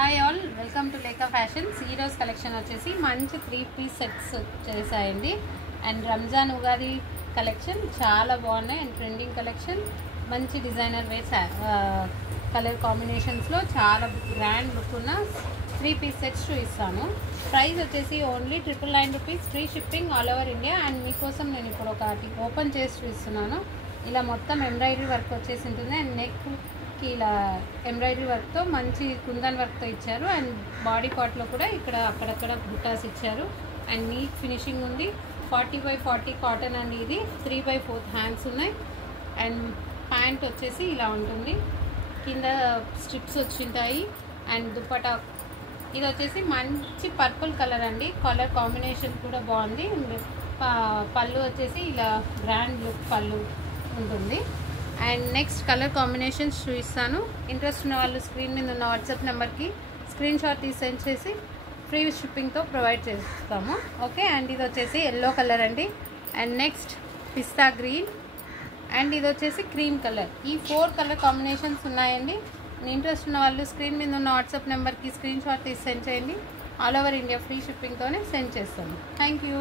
Hi all, welcome to Leka fashions. ఈ రోజు collection వచ్చేసి మంచి 3-piece సెట్స్ వచ్చేసాయండి. అండ్ రంజాన్ ఉగాది కలెక్షన్ చాలా బాగున్నాయి. అండ్ ట్రెండింగ్ కలెక్షన్, మంచి డిజైనర్ వేర్స్ కలర్ కాంబినేషన్స్లో చాలా గ్రాండ్ లుక్ ఉన్న 3-piece సెట్స్ చూపిస్తాను. ప్రైస్ వచ్చేసి only 999 rupees, free shipping all over India. And మీకోసం నేను ఇప్పుడు ఒకటి ఓపెన్ చేసి చూపిస్తున్నాను. ఇలా మొత్తం ఎంబ్రాయిడరీ వర్క్ వచ్చేసి ఉంటుంది. అండ్ నెక్కి ఇలా ఎంబ్రాయిడరీ వర్క్తో మంచి కుందన్ వర్క్తో ఇచ్చారు. అండ్ బాడీ పార్ట్లో కూడా ఇక్కడ అక్కడక్కడ బుట్టాస్ ఇచ్చారు. అండ్ నీట్ ఫినిషింగ్ ఉంది. 40x40 కాటన్ అండి. ఇది 3/4 హ్యాండ్స్ ఉన్నాయి. అండ్ ప్యాంట్ వచ్చేసి ఇలా ఉంటుంది, కింద స్ట్రిప్స్ వచ్చింటాయి. అండ్ దుపట్టా ఇది వచ్చేసి మంచి పర్పుల్ కలర్ అండి. కలర్ కాంబినేషన్ కూడా బాగుంది. అండ్ పళ్ళు వచ్చేసి ఇలా గ్రాండ్ లుక్ పళ్ళు ఉంటుంది. అండ్ నెక్స్ట్ కలర్ కాంబినేషన్స్ చూపిస్తాను. ఇంట్రెస్ట్ ఉన్న వాళ్ళు స్క్రీన్ మీద ఉన్న వాట్సాప్ నెంబర్కి స్క్రీన్ షాట్ తీసి సెండ్ చేసి ఫ్రీ షిప్పింగ్తో ప్రొవైడ్ చేస్తాము. ఓకే. అండ్ ఇది వచ్చేసి ఎల్లో కలర్ అండి. And next pista green. And ఇది వచ్చేసి క్రీమ్ కలర్. ఈ 4 కలర్ కాంబినేషన్స్ ఉన్నాయండి. ఇంట్రెస్ట్ ఉన్న వాళ్ళు స్క్రీన్ మీద ఉన్న వాట్సాప్ నెంబర్కి స్క్రీన్ షాట్ తీసి సెండ్ చేయండి. ఆల్ ఓవర్ ఇండియా ఫ్రీ షిప్పింగ్తోనే సెండ్ చేస్తాము. Thank you.